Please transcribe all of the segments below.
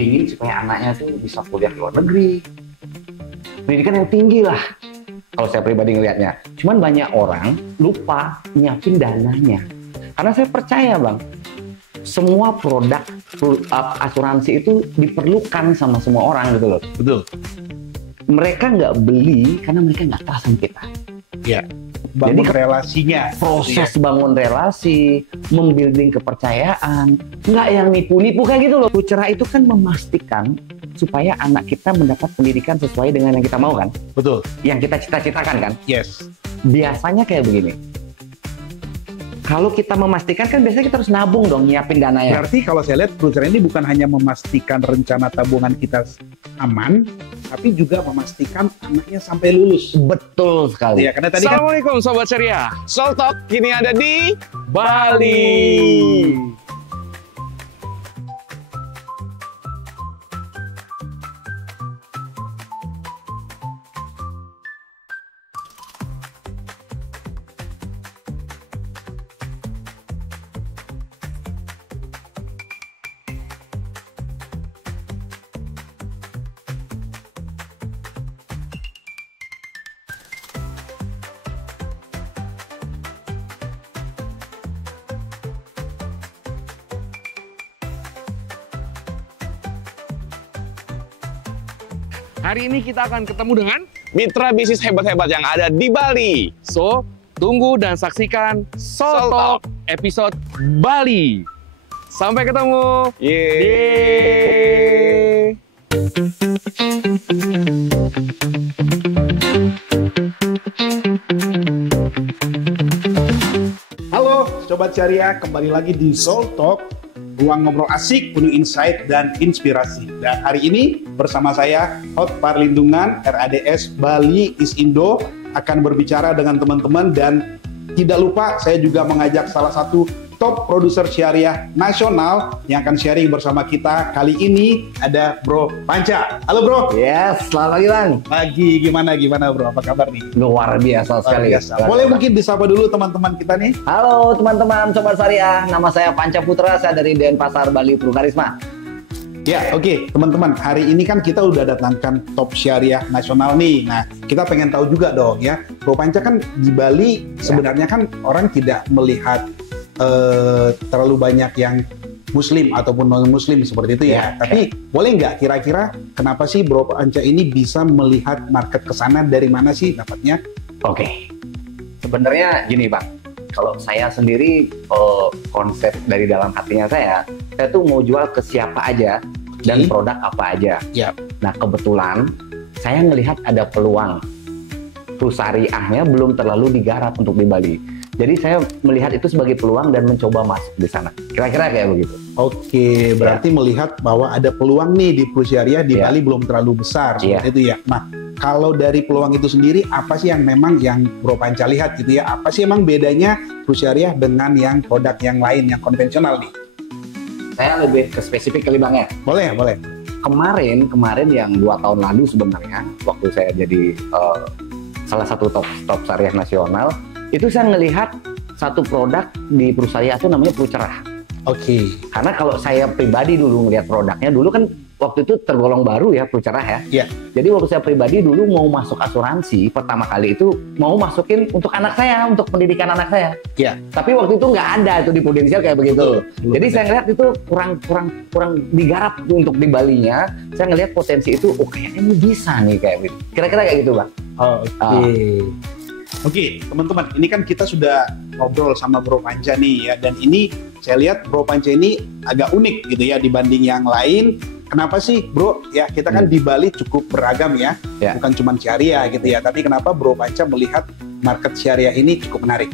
ingin supaya anaknya tuh bisa kuliah ke luar negeri, pendidikan yang tinggi lah. Kalau saya pribadi ngelihatnya, cuman banyak orang lupa nyiapin dananya. Karena saya percaya bang, semua produk asuransi itu diperlukan sama semua orang gitu loh. Betul. Mereka nggak beli karena mereka nggak trust sama kita. Ya. Bangun Jadi relasinya. proses bangun relasi, membuilding kepercayaan, nggak yang nipu-nipu kayak gitu loh. Pucerah itu kan memastikan supaya anak kita mendapat pendidikan sesuai dengan yang kita mau kan, Betul. yang kita cita-citakan kan. Yes. Biasanya kayak begini. Kalau kita memastikan kan biasanya kita harus nabung dong, nyiapin dananya. Berarti kalau saya lihat perusahaan ini bukan hanya memastikan rencana tabungan kita aman, tapi juga memastikan anaknya sampai lulus. Betul sekali. Ya, karena tadi kan Assalamualaikum Sobat Ceria. Soltok kini ada di Bali. Hari ini kita akan ketemu dengan mitra bisnis hebat-hebat yang ada di Bali. So, tunggu dan saksikan Soltok episode Bali. Sampai ketemu. Yeay. halo Sobat Syariah, kembali lagi di Soul Talk, ruang ngobrol asik, penuh insight dan inspirasi. Dan hari ini bersama saya, Hot Parlindungan RADS Bali Is Indo, akan berbicara dengan teman-teman dan tidak lupa saya juga mengajak salah satu top produser syariah nasional yang akan sharing bersama kita. Kali ini ada Bro Panca. Halo Bro. Yes, selamat pagi bang. Pagi, gimana Bro? Apa kabar nih? Luar biasa sekali. Luar biasa. Boleh mungkin disapa dulu teman-teman kita nih? Halo teman-teman Sobat Syariah, nama saya Panca Putra, saya dari Denpasar, Bali, Purkarisma. Ya, oke. Teman-teman, hari ini kan kita udah datangkan top syariah nasional nih. Nah, kita pengen tahu juga dong ya, Bro Panca kan di Bali sebenarnya kan orang tidak melihat terlalu banyak yang muslim ataupun non-muslim seperti itu ya. Tapi boleh nggak kira-kira kenapa sih Bro Panca ini bisa melihat market ke sana, dari mana sih dapatnya? Oke, sebenarnya gini Bang, kalau saya sendiri konsep dari dalam hatinya saya tuh mau jual ke siapa aja dan produk apa aja. Ya. Nah kebetulan saya ngelihat ada peluang syariahnya belum terlalu digarap untuk di Bali. Jadi saya melihat itu sebagai peluang dan mencoba masuk di sana. Kira-kira kayak begitu. Oke, berarti melihat bahwa ada peluang nih di syariah di Bali belum terlalu besar seperti itu ya. Nah, kalau dari peluang itu sendiri, apa sih yang memang yang Bro Panca lihat gitu ya? Apa sih emang bedanya syariah dengan yang produk yang lain, yang konvensional nih? Saya lebih ke spesifik kali Bang ya. Boleh. Kemarin yang 2 tahun lalu sebenarnya, waktu saya jadi salah satu top syariah nasional, itu saya ngelihat satu produk di Prusyariah itu namanya Pucerah. Oke. Karena kalau saya pribadi dulu ngelihat produknya, dulu kan waktu itu tergolong baru ya Pucerah ya. Iya. Jadi waktu saya pribadi dulu mau masuk asuransi, pertama kali itu mau masukin untuk anak saya, untuk pendidikan anak saya. Iya. Tapi waktu itu nggak ada itu di Prudensial kayak begitu. Belum Jadi ada. saya ngelihat itu kurang digarap untuk di Balinya. Saya ngelihat potensi itu, oh kayaknya ini bisa nih kayak gitu. Kira-kira kayak gitu Bang. Oke, teman-teman, ini kan kita sudah ngobrol sama Bro Panca nih ya, dan ini saya lihat Bro Panca ini agak unik gitu ya dibanding yang lain. Kenapa sih Bro? Ya kita kan di Bali cukup beragam ya, bukan cuma syariah gitu ya, tapi kenapa Bro Panca melihat market syariah ini cukup menarik?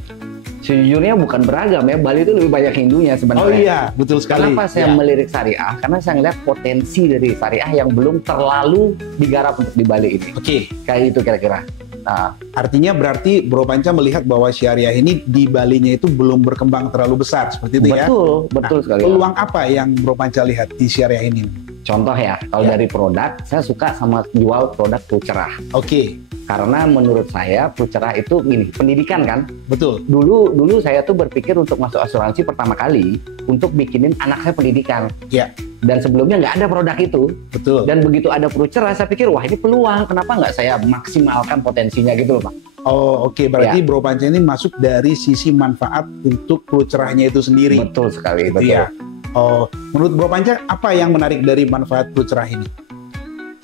Sejujurnya bukan beragam ya, Bali itu lebih banyak Hindunya sebenarnya. Oh iya, betul sekali. Kenapa saya melirik syariah? Karena saya ngeliat potensi dari syariah yang belum terlalu digarap untuk di Bali ini. Oke. Kayak itu kira-kira. Nah, artinya berarti Bro Panca melihat bahwa syariah ini di Balinya itu belum berkembang terlalu besar seperti itu ya? Betul sekali. Peluang apa yang Bro Panca lihat di syariah ini? Contoh ya, kalau dari produk, saya suka sama jual produk Pucerah. Oke. Karena menurut saya Pucerah itu gini, pendidikan kan. Betul. Dulu saya tuh berpikir untuk masuk asuransi pertama kali untuk bikinin anak saya pendidikan. Ya. Dan sebelumnya nggak ada produk itu. Betul. Dan begitu ada perut cerah, saya pikir wah ini peluang. Kenapa nggak saya maksimalkan potensinya gitu loh Pak? Oh oke, berarti Bro Panca ini masuk dari sisi manfaat untuk perut cerahnya itu sendiri. Betul sekali, Gitu betul. ya. Oh, menurut Bro Panca apa yang menarik dari manfaat perut cerah ini?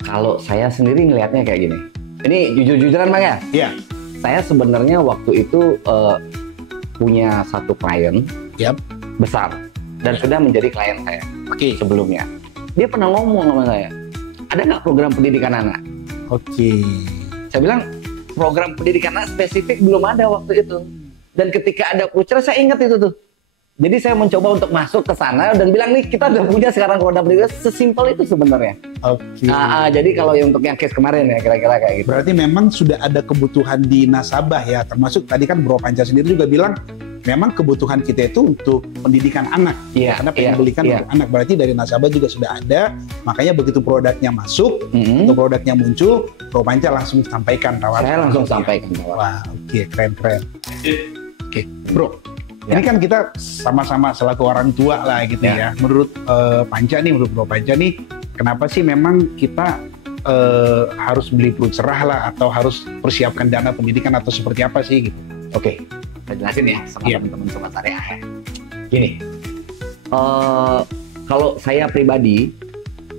Kalau saya sendiri ngelihatnya kayak gini. Ini jujur-jujuran Bang ya. Iya. Saya sebenarnya waktu itu punya satu klien Yap. besar dan sudah menjadi klien saya Oke. sebelumnya. Dia pernah ngomong sama saya, ada nggak program pendidikan anak? Oke. Saya bilang program pendidikan anak spesifik belum ada waktu itu. Dan ketika ada voucher saya ingat itu tuh. Jadi saya mencoba untuk masuk ke sana dan bilang nih kita udah punya sekarang program pendidikan, sesimpel itu sebenarnya. Oke. Jadi kalau untuk yang case kemarin ya kira-kira kayak gitu. Berarti memang sudah ada kebutuhan di nasabah ya, termasuk tadi kan Bro Panca sendiri juga bilang memang kebutuhan kita itu untuk pendidikan anak. Iya, Karena pengen iya, belikan iya. untuk anak, berarti dari nasabah juga sudah ada. Makanya begitu produknya masuk, Mm-mm. atau produknya muncul, Bro Panca langsung sampaikan tawaran. Saya langsung Ya. sampaikan bahwa Wah, oke, keren. Oke, Bro. Ya. Ini kan kita sama-sama selaku orang tua lah gitu ya. Menurut Panca nih, menurut Bro Panca nih, kenapa sih memang kita harus beli perut cerah lah, atau harus persiapkan dana pendidikan atau seperti apa sih gitu? Oke, saya jelasin ya sama Iya. teman-teman sobat syariah ya. Gini, kalau saya pribadi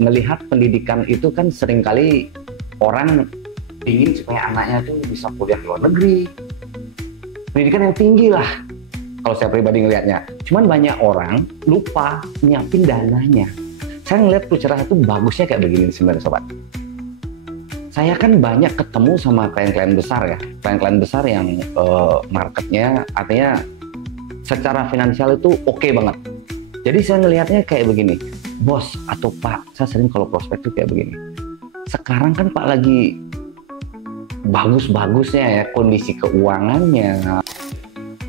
melihat pendidikan itu kan seringkali orang ingin supaya anaknya tuh bisa kuliah ke luar negeri, pendidikan yang tinggi lah. Kalau saya pribadi ngelihatnya, cuman banyak orang lupa nyiapin dananya. Saya ngelihat perut cerah itu bagusnya kayak begini sebenarnya sobat. Saya kan banyak ketemu sama klien-klien besar ya, klien-klien besar yang marketnya artinya secara finansial itu oke banget. Jadi saya ngelihatnya kayak begini, bos atau Pak, saya sering kalau prospek tuh kayak begini. Sekarang kan Pak lagi bagus-bagusnya ya kondisi keuangannya.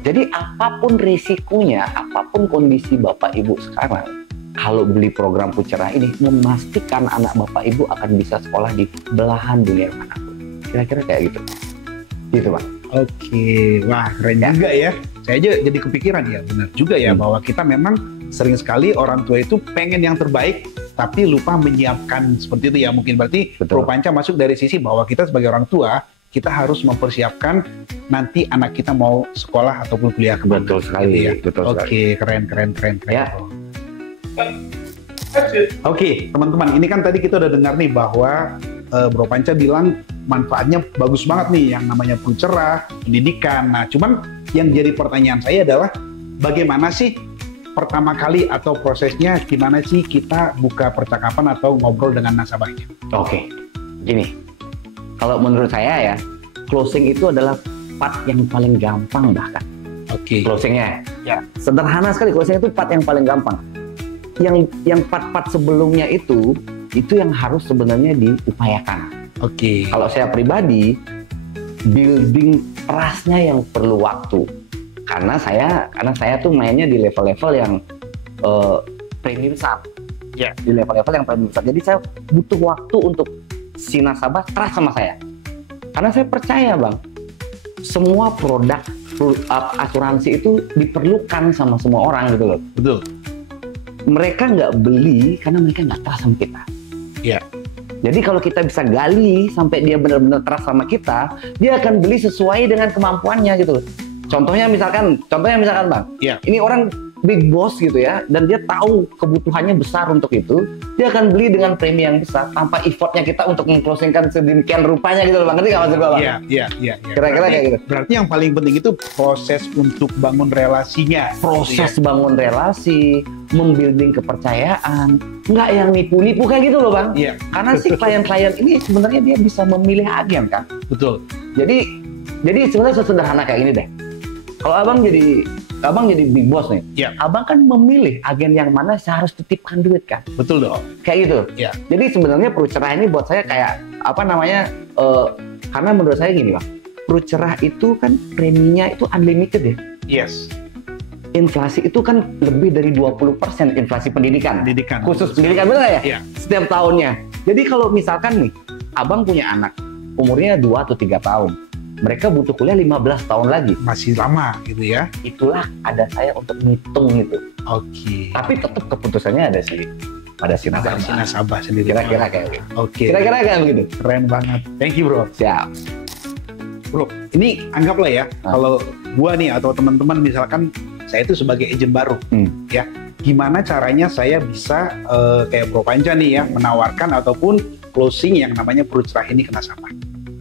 Jadi apapun risikonya, apapun kondisi Bapak Ibu sekarang, kalau beli program Pucerah ini memastikan anak Bapak Ibu akan bisa sekolah di belahan dunia manapun. Kira-kira kayak gitu. Gitu Pak. Oke, wah keren juga ya. Saya aja jadi kepikiran ya, benar juga ya bahwa kita memang sering sekali orang tua itu pengen yang terbaik, tapi lupa menyiapkan seperti itu ya. Mungkin berarti Betul. Bro Panca masuk dari sisi bahwa kita sebagai orang tua, kita harus mempersiapkan nanti anak kita mau sekolah ataupun kuliah kemana. Betul sekali, Gitu ya. betul sekali. Oke, keren. Ya. Oke, teman-teman, ini kan tadi kita udah dengar nih bahwa Bro Panca bilang manfaatnya bagus banget nih, yang namanya perut cerah, pendidikan. Nah, cuman yang jadi pertanyaan saya adalah bagaimana sih pertama kali atau prosesnya, gimana sih kita buka percakapan atau ngobrol dengan nasabahnya? Oke, gini. Kalau menurut saya ya, closing itu adalah part yang paling gampang bahkan. Oke. Closingnya. Ya. Sederhana sekali, closing itu part yang paling gampang. Yang part-part sebelumnya itu yang harus sebenarnya diupayakan. Oke. Kalau saya pribadi, building trust-nya yang perlu waktu. Karena saya tuh mainnya di level-level yang premium sub. Ya. Di level-level yang premium sub. Jadi saya butuh waktu untuk si nasabah trust sama saya. Karena saya percaya Bang, semua produk asuransi itu diperlukan sama semua orang gitu loh. Betul. Mereka nggak beli karena mereka nggak trust sama kita. Iya. Jadi kalau kita bisa gali sampai dia benar-benar trust sama kita, dia akan beli sesuai dengan kemampuannya gitu loh. Contohnya misalkan Bang, Iya. ini orang big boss gitu ya, dan dia tahu kebutuhannya besar untuk itu, dia akan beli dengan premi yang besar tanpa effortnya kita untuk meng-closingkan sedemikian rupanya gitu loh Bang. Ngerti nggak maksud gua Bang? Iya. Kira-kira kayak gitu. Berarti yang paling penting itu proses untuk bangun relasinya. Proses bangun relasi, membuilding kepercayaan, nggak yang nipu-nipu kayak gitu loh Bang. Iya. Karena si klien-klien ini sebenarnya dia bisa memilih agen kan. Betul. Jadi sebenarnya sesederhana kayak ini deh. Kalau abang jadi big boss nih, Iya. abang kan memilih agen yang mana saya harus titipkan duit kan, Betul dong. kayak gitu. Iya. Jadi sebenarnya perut cerah ini buat saya kayak karena menurut saya gini Bang, perut cerah itu kan preminya itu unlimited ya. Yes. Inflasi itu kan lebih dari 20% inflasi pendidikan. Pendidikan. Khusus pendidikan betul nggak ya? Iya. Setiap tahunnya. Jadi kalau misalkan nih, abang punya anak, umurnya 2 atau 3 tahun. Mereka butuh kuliah 15 tahun lagi. Masih lama gitu ya. Itulah ada saya untuk ngitung itu. Oke. Tapi tetap keputusannya ada si pada si nasabah. Si nasabah sendiri. Kira-kira kayak gitu. Oke. Kira-kira kayak begitu. Keren banget. Thank you bro. Siap. Bro, ini anggaplah ya, kalau gua nih atau teman-teman misalkan saya itu sebagai agent baru, ya, gimana caranya saya bisa kayak Bro Panca nih ya, menawarkan ataupun closing yang namanya perut cerah ini ke nasabah.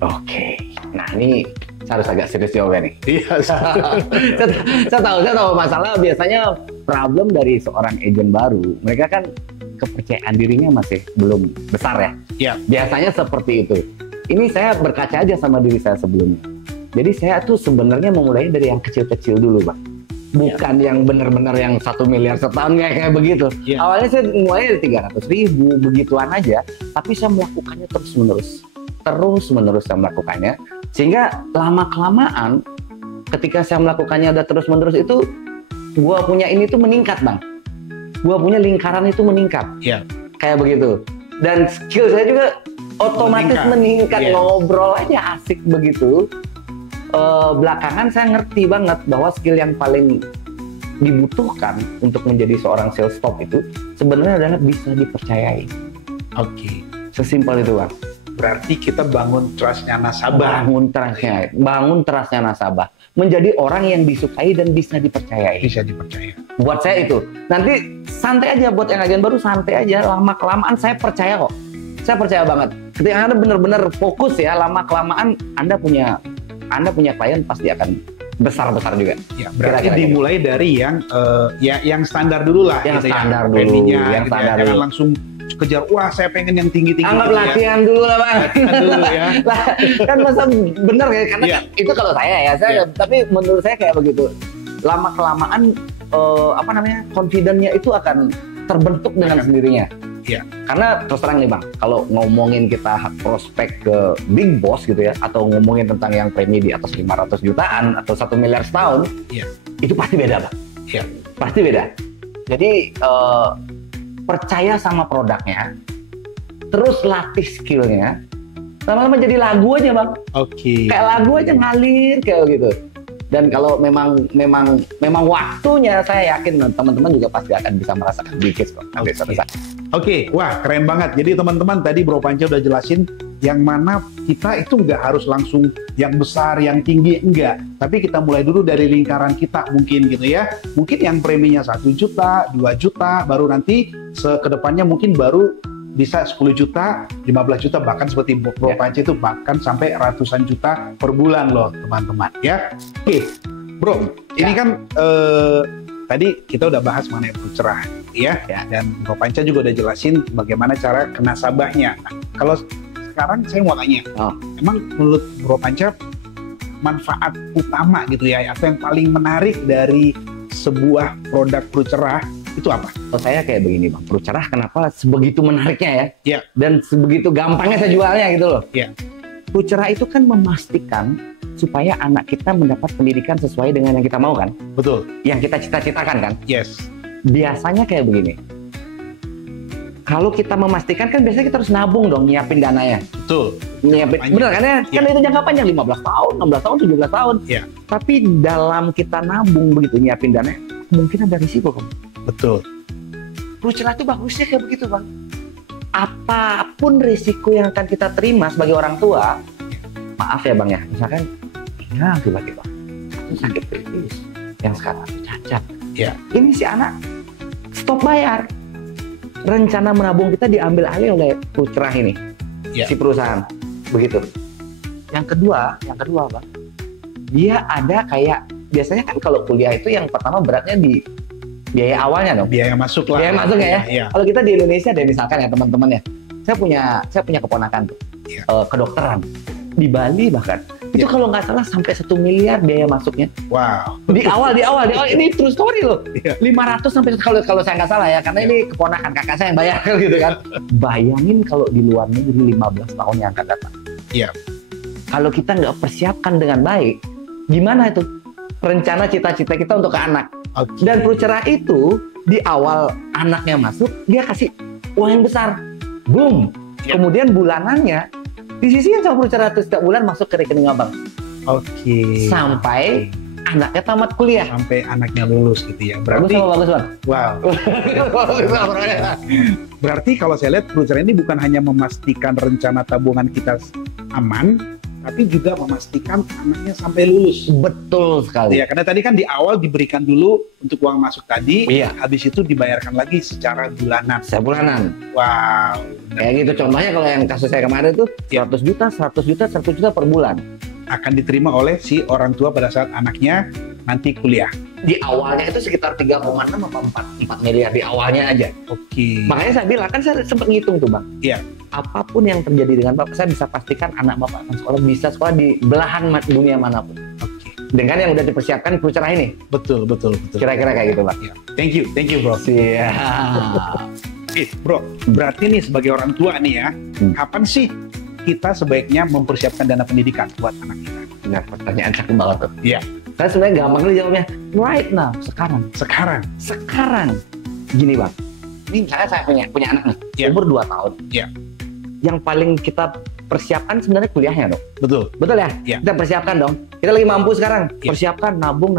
Oke. Nah ini saya harus agak serius jawabnya nih. Iya. saya tahu masalah biasanya problem dari seorang agent baru, mereka kan kepercayaan dirinya masih belum besar ya. Iya. Biasanya seperti itu. Ini saya berkaca aja sama diri saya sebelumnya. Jadi saya tuh sebenarnya memulai dari yang kecil-kecil dulu, Bang. Bukan yang benar-benar yang 1 miliar setahun kayak begitu. Ya. Awalnya saya mulai dari 300.000 begituan aja, tapi saya melakukannya terus-menerus saya melakukannya, sehingga lama-kelamaan ketika saya melakukannya udah terus-menerus itu, gua punya ini tuh meningkat, Bang. Gua punya lingkaran itu meningkat. Iya. Kayak begitu. Dan skill saya juga otomatis meningkat. Iya. Ngobrol aja asik begitu. Belakangan saya ngerti banget bahwa skill yang paling dibutuhkan untuk menjadi seorang sales top itu sebenarnya adalah bisa dipercayai. Oke. Sesimpel itu, Bang. Berarti kita bangun trust-nya nasabah. Bangun trust-nya nasabah. Menjadi orang yang disukai dan bisa dipercayai. Bisa dipercaya. Buat saya itu. Nanti santai aja buat yang agen baru, santai aja. Lama-kelamaan saya percaya kok. Saya percaya banget. Ketika Anda benar-benar fokus ya, lama-kelamaan Anda punya klien pasti akan besar-besar juga. Ya, berarti Kira-kira dimulai dari yang yang standar dulu lah. Yang gitu standar ya. dulu. Preminya, Yang gitu standar ya. Jangan dulu. langsung kejar, wah saya pengen yang tinggi-tinggi. Anggap gitu latihan dulu lah, Bang. Latihan dulu ya. Lah, kan masa bener ya, karena Iya. itu kalau saya ya, tapi menurut saya kayak begitu. Lama-kelamaan confidence-nya itu akan terbentuk dengan sendirinya. Iya. Karena terus terang nih, Bang, kalau ngomongin kita prospek ke big boss gitu ya, atau ngomongin tentang yang premi di atas 500 jutaan atau 1 miliar setahun, Iya. itu pasti beda, Bang. Iya. Pasti beda. Jadi percaya sama produknya, terus latih skillnya, lama-lama jadi lagu aja, Bang. Oke. Kayak lagu aja ngalir kayak gitu. Dan kalau memang waktunya, saya yakin teman-teman juga pasti akan bisa merasakan bikis kok. Nanti suatu saat. Oke, wah keren banget. Jadi teman-teman tadi Bro Panca udah jelasin yang mana kita itu nggak harus langsung yang besar, yang tinggi, enggak. Tapi kita mulai dulu dari lingkaran kita mungkin gitu ya. Mungkin yang preminya 1 juta, 2 juta, baru nanti kedepannya mungkin baru bisa 10 juta, 15 juta, bahkan seperti Bro Panca itu bahkan sampai ratusan juta per bulan loh teman-teman ya. Oke, Bro, ini kan tadi kita udah bahas mengenai perut cerah ya, dan Bro Panca juga udah jelasin bagaimana cara ke nasabahnya. Nah, kalau sekarang saya mau tanya, emang menurut Bro Panca manfaat utama gitu ya, atau yang paling menarik dari sebuah produk perut cerah itu apa? Kalau saya kayak begini, Bang, perut cerah kenapa sebegitu menariknya ya? Iya. Dan sebegitu gampangnya saya jualnya gitu loh. Iya. Perut cerah itu kan memastikan supaya anak kita mendapat pendidikan sesuai dengan yang kita mau kan? Betul. Yang kita cita-citakan kan? Yes. Biasanya kayak begini. Kalau kita memastikan kan biasanya kita harus nabung dong, nyiapin dananya. Betul. Nyiapin, bener kan ya? Kan itu jangka panjang, 15 tahun, 16 tahun, 17 tahun. Iya. Tapi dalam kita nabung begitu, nyiapin dananya, kemungkinan ada risiko kan? Betul. Perut cerah itu bagusnya kayak begitu, Bang. Apapun risiko yang akan kita terima sebagai orang tua, maaf ya, Bang ya, misalkan tiba-tiba sakit kritis, yang sekarang cacat. Ya. Ini si anak stop bayar. Rencana menabung kita diambil alih oleh perut cerah ini, si perusahaan. Begitu. Yang kedua, Bang, dia ada kayak biasanya kan kalau kuliah itu yang pertama beratnya di biaya awalnya dong. Biaya masuk lah. Biaya masuk ya. Iya. Kalau kita di Indonesia deh misalkan ya teman-teman ya, saya punya keponakan tuh, kedokteran di Bali bahkan. Itu kalau nggak salah sampai 1 miliar biaya masuknya. Wow. Di awal ini true story loh. 500 sampai kalau saya nggak salah ya, karena ini keponakan kakak saya yang bayar gitu kan. Bayangin kalau di luar negeri 15 tahun yang akan datang. Iya. Kalau kita nggak persiapkan dengan baik, gimana itu rencana cita-cita kita untuk ke anak? Okay. Dan perut cerah itu di awal anaknya masuk, dia kasih uang yang besar, boom. Kemudian bulanannya disisihin sama perut cerah itu setiap bulan masuk ke rekening abang. Oke. Sampai anaknya tamat kuliah. Sampai anaknya lulus gitu ya. Berarti bagus, Bang. wow. Bagus, Bang. Berarti kalau saya lihat perusahaan ini bukan hanya memastikan rencana tabungan kita aman, tapi juga memastikan anaknya sampai lulus. Betul sekali. Ya, karena tadi kan di awal diberikan dulu untuk uang masuk tadi, Iya. habis itu dibayarkan lagi secara bulanan. Saya bulanan. Wow. Kayak gitu contohnya kalau yang kasus saya kemarin tuh Iya. 100 juta, 100 juta, 100 juta per bulan. Akan diterima oleh si orang tua pada saat anaknya nanti kuliah. Di awalnya itu sekitar 3,6 apa 4 miliar di awalnya aja. Oke. Makanya saya bilang, kan saya sempat ngitung tuh Bang. Iya. Apapun yang terjadi dengan Bapak, saya bisa pastikan anak Bapak akan sekolah, bisa sekolah di belahan dunia manapun. Oke. Dengan yang udah dipersiapkan perucerah ini. Betul. Kira-kira kayak gitu Bang. Ya. Thank you bro. Siap. Bro, berarti nih sebagai orang tua nih ya, kapan sih kita sebaiknya mempersiapkan dana pendidikan buat anak kita? Nah, pertanyaan cakep banget tuh. Iya. Saya sebenarnya gampang nih jawabnya. Right now, sekarang. Sekarang. Gini Bang, ini saya punya anak nih, Iya. umur 2 tahun. Iya. Yang paling kita persiapkan sebenarnya kuliahnya dong. Betul. Betul ya? Iya. Kita persiapkan dong. Kita lagi mampu sekarang. Iya. Persiapkan, nabung.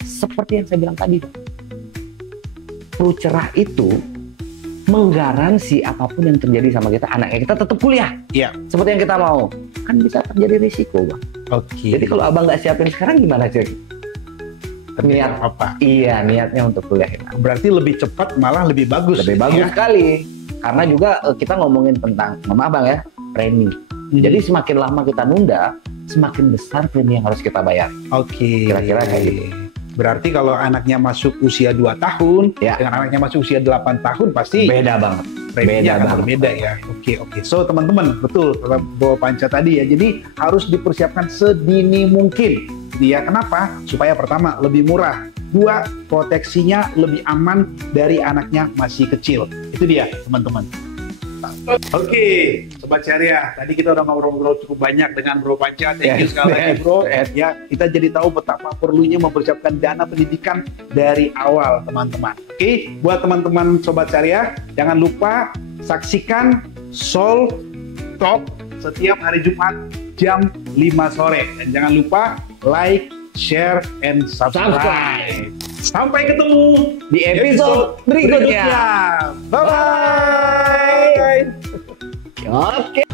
Seperti yang saya bilang tadi. Perucerah itu menggaransi apapun yang terjadi sama kita, anaknya kita tetap kuliah. Iya. Seperti yang kita mau. Kan bisa terjadi risiko, Bang. Oke. Jadi kalau abang nggak siapin sekarang gimana sih? Niat apa? Iya, niatnya untuk kuliah. Berarti lebih cepat malah lebih bagus. Lebih bagus ya? sekali. Karena juga kita ngomongin tentang, maaf Bang ya, premi. Jadi semakin lama kita nunda, semakin besar premi yang harus kita bayar. Oke. Kira-kira kayak gitu. Berarti kalau anaknya masuk usia 2 tahun, Ya. dengan anaknya masuk usia 8 tahun, pasti Beda banget. preminya beda akan banget. berbeda ya. Oke. So teman-teman, betul kata Bapak Panca tadi ya. Jadi harus dipersiapkan sedini mungkin. Ya, kenapa? Supaya pertama lebih murah. 2, proteksinya lebih aman dari anaknya masih kecil. Itu dia teman-teman. Oke, Sobat Syariah, tadi kita udah ngobrol-ngobrol cukup banyak dengan Bro Panca. Thank you sekali lagi Bro. Ya, kita jadi tahu betapa perlunya mempersiapkan dana pendidikan dari awal teman-teman. Oke, buat teman-teman Sobat Syariah, jangan lupa saksikan Soul Talk setiap hari Jumat jam 5 sore. Dan jangan lupa like, share, and subscribe. Sampai ketemu Di episode berikutnya. Bye-bye. Oke.